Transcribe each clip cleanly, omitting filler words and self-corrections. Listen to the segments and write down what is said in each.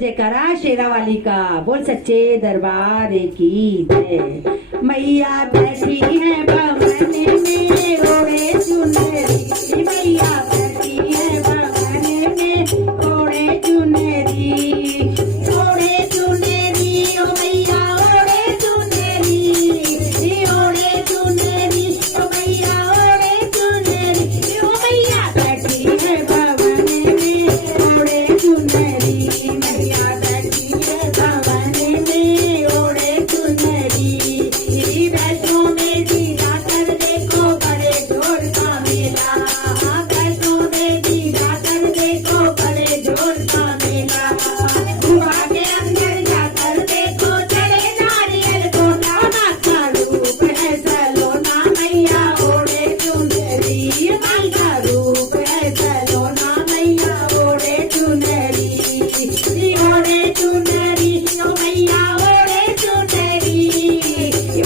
जयकारा शेरा वाली का। बोल सच्चे दरबार की जय। मैया बैठी है भवन में ओढ़े चुनरी, मैया बैठी है भवन में ओढ़े चुनरी, ओढ़े चुनरी ओ मैया ओढ़े चुनरी, ओढ़े चुनरी ओ मैया ओढ़े चुनरी, ओ मैया बैठी है भवन में ओढ़े चुनरी, मैया बैठी है भवन में ओढ़े चुनरी। वैष्णो देवी जाकर देखो बड़े जोर का मेला, वैष्णो देवी जाकर देखो बड़े जोर का मेला। गुफा के अंदर जाकर देखो चढ़े नारियल गोटा, माँ का रूप है सलोना मैया ओढ़े चुनरी, माँ का रूप है सलोना मैया ओढ़े चुनरी, ओढ़े चुनरी ओ मैया ओढ़े चुनरी,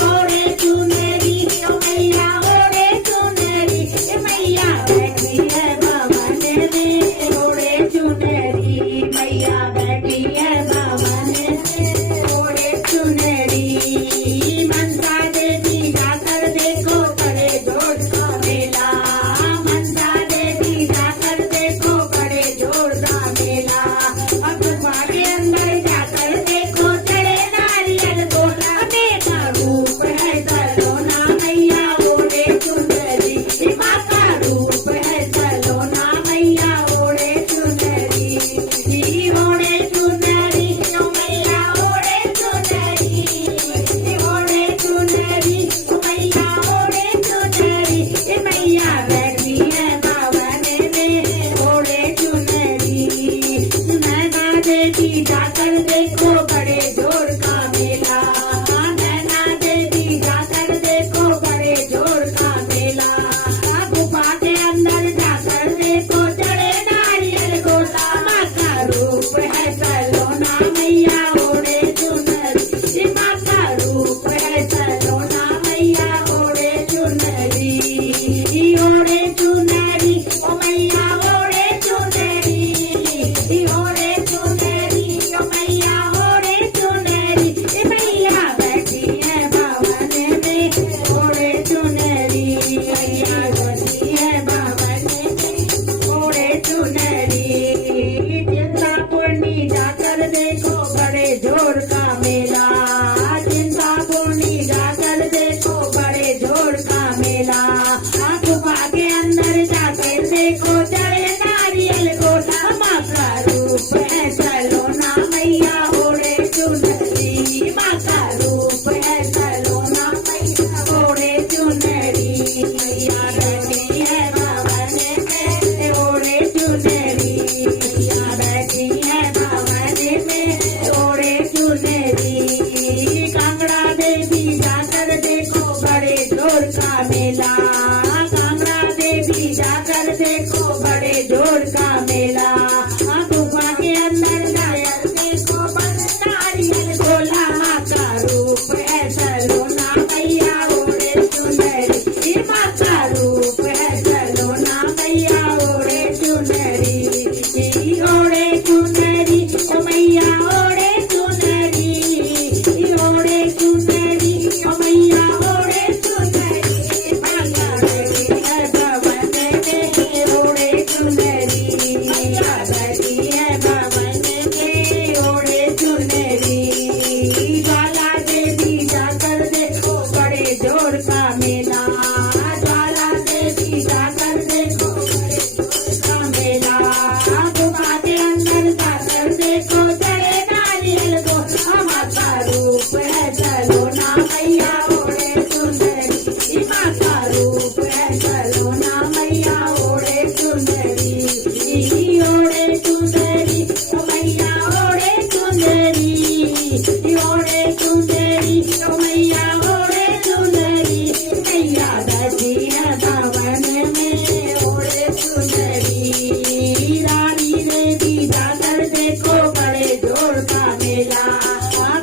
ओढ़े चुनरी ओ मैया ओढ़े चुनरी, मैया बैठी है भवन में ओढ़े चुनरी, मैया बैठी है भवन में ओढ़े चुनरी। मनसा देवी जाकर देखो बड़े जोर का मेला, मनसा देवी जाकर देखो बड़े जोर का मेला। अब गुफा के अंदर जाकर देखो चढ़े नारियल गोटा, मेरा रूप है सलोना मैया ओढ़े चुनरी, माँ का रूप है सलोना मैया ओढ़े चुनरी, ओढ़े चुनरी ओ मैया ओढ़े चुनरी, ओढ़े चुनरी ओ मैया ओढ़े चुनरी, मैया बैठी है भवन में ओढ़े चुनरी। नैना देवी जाकर देखो बड़े जोर का मेला, नैना देवी जाकर देखो बड़े जोर का मेला। गुफा के अंदर जाकर देखो चढ़े नारियल गोटा, माँ का रूप है सलोना मैया ओढ़े चुनरी, माँ का रूप है सलोना मैया ओढ़े चुनरी, ओढ़े चुनरी ओ मैया ओढ़े चुनरी, ओढ़े चुनरी ओ मैया ओढ़े चुनरी, मैया बैठी है भवन में ओढ़े चुनरी, मैया बैठी है भवन में ओढ़े चुनरी। चिंतापूर्णी जाकर देखो बड़े जोर का मेला, चिंतापूर्णी जाकर देखो बड़े जोर का मेला। गुफा के अंदर जाकर देखो चढ़े नारियल गोटा, माँ का रूप है सलोना मैया ओढ़े चुनरी, माँ का रूप है सलोना मैया ओढ़े चुनरी, मैया बैठी है भवन में ओढ़े चुनरी, मैया बैठी है भवन में ओढ़े चुनरी। कांगड़ा देवी जाकर देखो बड़े जोर का मेला, कांगड़ा देवी जाकर देखो बड़े जोर का मेला। गुफा के अंदर जाकर देखो बड़े नारियल गोला, माँ का रूप है सलोना मैया ओढ़े चुनरी, माँ का रूप है सलोना मैया ओढ़े चुनरी, ओढ़े चुनरी ओ मैया ओढ़े चुनरी, ओढ़े चुनरी ओ मैया ओढ़े चुनरी, मैया बैठी है भवन में ओढ़े चुनरी, मैया बैठी है भवन में ओढ़े चुनरी। ज्वाला देवी जाकर देखो बड़े जोर का मेला, ज्वाला देवी जाकर देखो बड़े जोर का मेला। गुफा के अंदर जाकर देखो चढ़े नारियल गोटा, माँ का रूप है सलोना मैया ओढ़े चुनरी, माँ का रूप है सलोना मैया ओढ़े चुनरी, ओढ़े चुनरी ओ मैया ओढ़े चुनरी, ओढ़े चुनरी ओ मैया ओढ़े चुनरी, मैया बैठी है भवन में ओढ़े चुनरी। रानी देवी जाकर देखो बड़े जोर का मेला,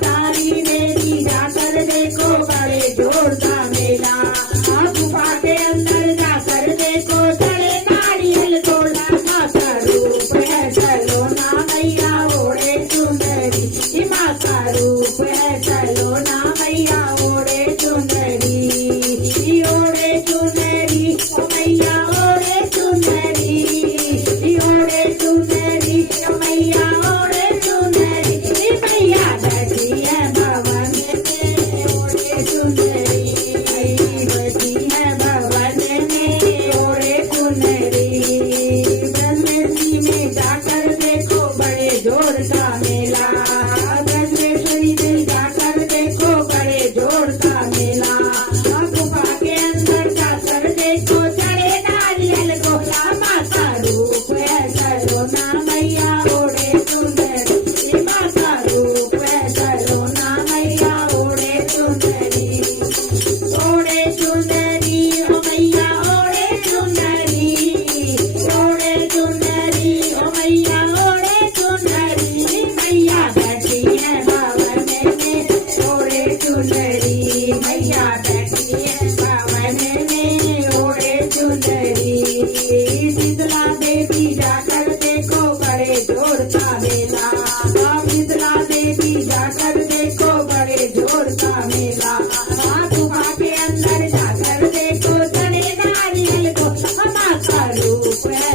रानी देवी जाकर देखो बड़े जोर का मेला। गुफा के अंदर जाकर देखो चढ़े नारियल गोला, माँ का रूप है सलोना मैया ओढ़े चुनरी। रूप है सलोना मैया ओढ़े चुनरी ओढ़े चुनरी ओ मैया ओढ़े चुनरी ओढ़े चुनरी ओ मैया ओढ़े चुनरी मैया बैठी है भवन में ओढ़े चुनरी बैठी है भवन में ओढ़े चुनरी ब्रह्मेश्वरी में जाकर देखो बड़े जोर का मेला ब्रह्मेश्वरी में जाकर देखो बड़े जोर का मेला गुफा के अंदर जाकर देखो चढ़े नारियल को माता रूप है सलोना मैया ओढ़े चुनरी माता रूप है सलोना मैया ओढ़े चुनरी ओढ़े चुनरी ओ मैया ओढ़े चुनरी ओढ़े चुनरी ओ मैया ओढ़े चुनरी मैया बैठी है भवन में ओढ़े चुनरी मैया बैठी है भवन में ओढ़े चुनरी शीतला देवी जाकर देखो बड़े जोर का मेला शीतला देवी जाकर देखो बड़े जोर का मेला गुफा के अंदर जाकर देखो चढ़े नारियल को माता रूप है